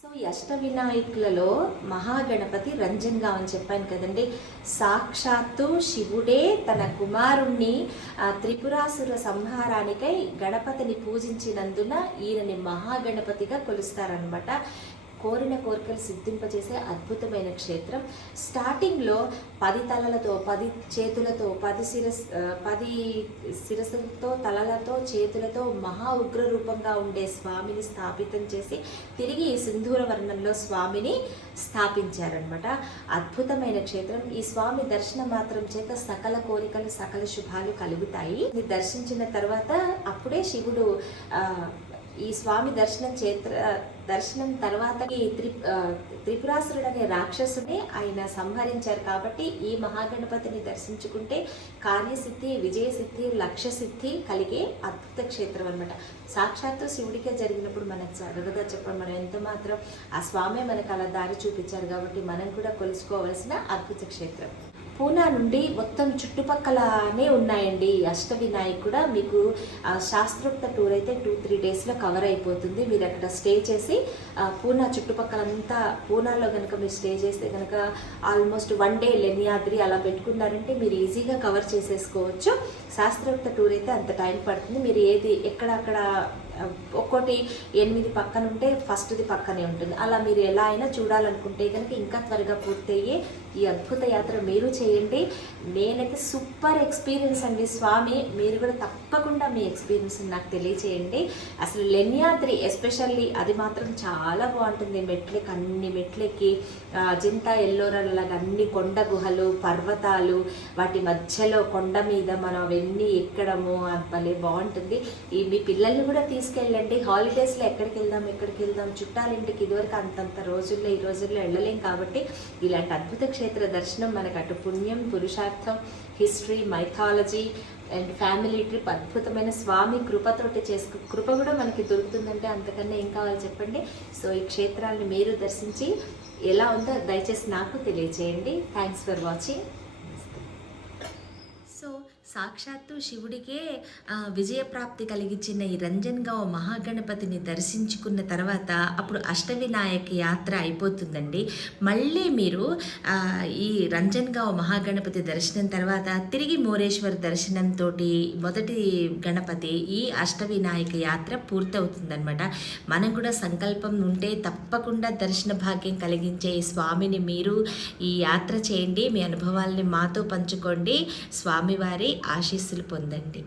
So ఈ అష్ట వినాయకులలో మహాగణపతి రంజన్గా అని చెప్పాను కదండి. సాక్షాత్తు శివుడే తన కుమారుణ్ణి ఆ, త్రిపురాసుర సంహారానికై గణపతిని పూజించినందున ఈయనని మహాగణపతిగా కొలుస్తారనమాట కోరిన కోరికలు సిద్ధింపజేసే అద్భుతమైన క్షేత్రం. స్టార్టింగ్లో పది తలలతో పది చేతులతో పది శిరస్ పది శిరస్సులతో తలలతో చేతులతో మహా ఉగ్ర రూపంగా ఉండే స్వామిని స్థాపితం చేసి తిరిగి ఈ సింధూర వర్ణంలో స్వామిని స్థాపించారనమాట అద్భుతమైన క్షేత్రం. ఈ స్వామి దర్శనం మాత్రం చేత సకల కోరికలు సకల శుభాలు కలుగుతాయి. ఇది దర్శించిన తర్వాత అప్పుడే శివుడు ఆ, ఈ స్వామి దర్శనం చేత్ర దర్శనం తర్వాత ఈ త్రి త్రిపురాసురుడనే త్రిపురాసురుడు అనే రాక్షసుని ఆయన సంహరించారు కాబట్టి ఈ మహాగణపతిని దర్శించుకుంటే కార్యసిద్ధి విజయసిద్ధి లక్ష్య సిద్ధి కలిగే అద్భుత క్షేత్రం అనమాట సాక్షాత్తు శివుడికే జరిగినప్పుడు మనకు జరగదా చెప్పడం మనం ఎంత మాత్రం ఆ స్వామే మనకు అలా దారి చూపించారు కాబట్టి మనం కూడా కొలుసుకోవాల్సిన అద్భుత క్షేత్రం. పూనా నుండి మొత్తం చుట్టుపక్కలనే ఉన్నాయండి. అష్ట అష్టవినాయక్ కూడా మీకు శాస్త్రోక్త టూర్ అయితే టూ త్రీ డేస్లో కవర్ అయిపోతుంది. మీరు అక్కడ స్టే చేసి పూనా చుట్టుపక్కలంతా పూనాలో కనుక మీరు స్టే చేస్తే కనుక ఆల్మోస్ట్ వన్ డే లెనియాద్రి అలా పెట్టుకున్నారంటే మీరు ఈజీగా కవర్ చేసేసుకోవచ్చు. శాస్త్రోక్త టూర్ అయితే అంత టైం పడుతుంది. మీరు ఏది ఎక్కడక్కడ ఒక్కోటి ఎనిమిది పక్కన ఉంటే ఫస్ట్ది పక్కనే ఉంటుంది. అలా మీరు ఎలా అయినా చూడాలనుకుంటే కనుక ఇంకా త్వరగా పూర్తయ్యే ఈ అద్భుత యాత్ర మీరు చేయండి. నేనైతే సూపర్ ఎక్స్పీరియన్స్ అండి స్వామి. మీరు కూడా తప్పకుండా మీ ఎక్స్పీరియన్స్ నాకు తెలియచేయండి. అసలు లెన్యాద్రి ఎస్పెషల్లీ అది మాత్రం చాలా బాగుంటుంది. మెట్లకి అన్ని మెట్లెక్కి జింతా అజింతా ఎల్లోరలాగా అన్ని కొండ గుహలు పర్వతాలు వాటి మధ్యలో కొండ మీద మనం అవన్నీ ఎక్కడము అది భలే బాగుంటుంది. ఈ మీ పిల్లల్ని కూడా తీసుకెళ్ళండి. హాలిడేస్లో ఎక్కడికి వెళ్దాం ఎక్కడికి వెళ్దాం చుట్టాలింటికి ఇదివరకు అంతంత రోజుల్లో ఈ రోజుల్లో వెళ్ళలేం కాబట్టి ఇలాంటి అద్భుత క్షేత్ర దర్శనం మనకు అటు పుణ్యం పురుషార్థం history mythology and family trip అద్భుతమైన స్వామి కృపతోటి చేసుకు కృప కూడా మనకి దొరుకుతుందంటే అంతకన్నా ఏం కావాలి చెప్పండి? సో ఈ క్షేత్రాన్ని మీరు దర్శించి ఎలా ఉందో దయచేసి నాకు తెలియజేయండి థ్యాంక్స్ ఫర్ వాచింగ్ సో సాక్షాత్తు శివుడికే విజయప్రాప్తి కలిగించిన ఈ రంజన్గావ్ మహాగణపతిని దర్శించుకున్న తర్వాత అప్పుడు అష్టవినాయక యాత్ర అయిపోతుందండి. మళ్ళీ మీరు ఈ రంజన్గావ్ మహాగణపతి దర్శనం తర్వాత తిరిగి మోరేశ్వర్ దర్శనంతో మొదటి గణపతి ఈ అష్టవినాయక యాత్ర పూర్తవుతుందనమాట మనం కూడా సంకల్పం ఉంటే తప్పకుండా దర్శన భాగ్యం కలిగించే ఈ స్వామిని మీరు ఈ యాత్ర చేయండి. మీ అనుభవాల్ని మాతో పంచుకోండి. స్వామివారి ఆశీస్సులు పొందండి.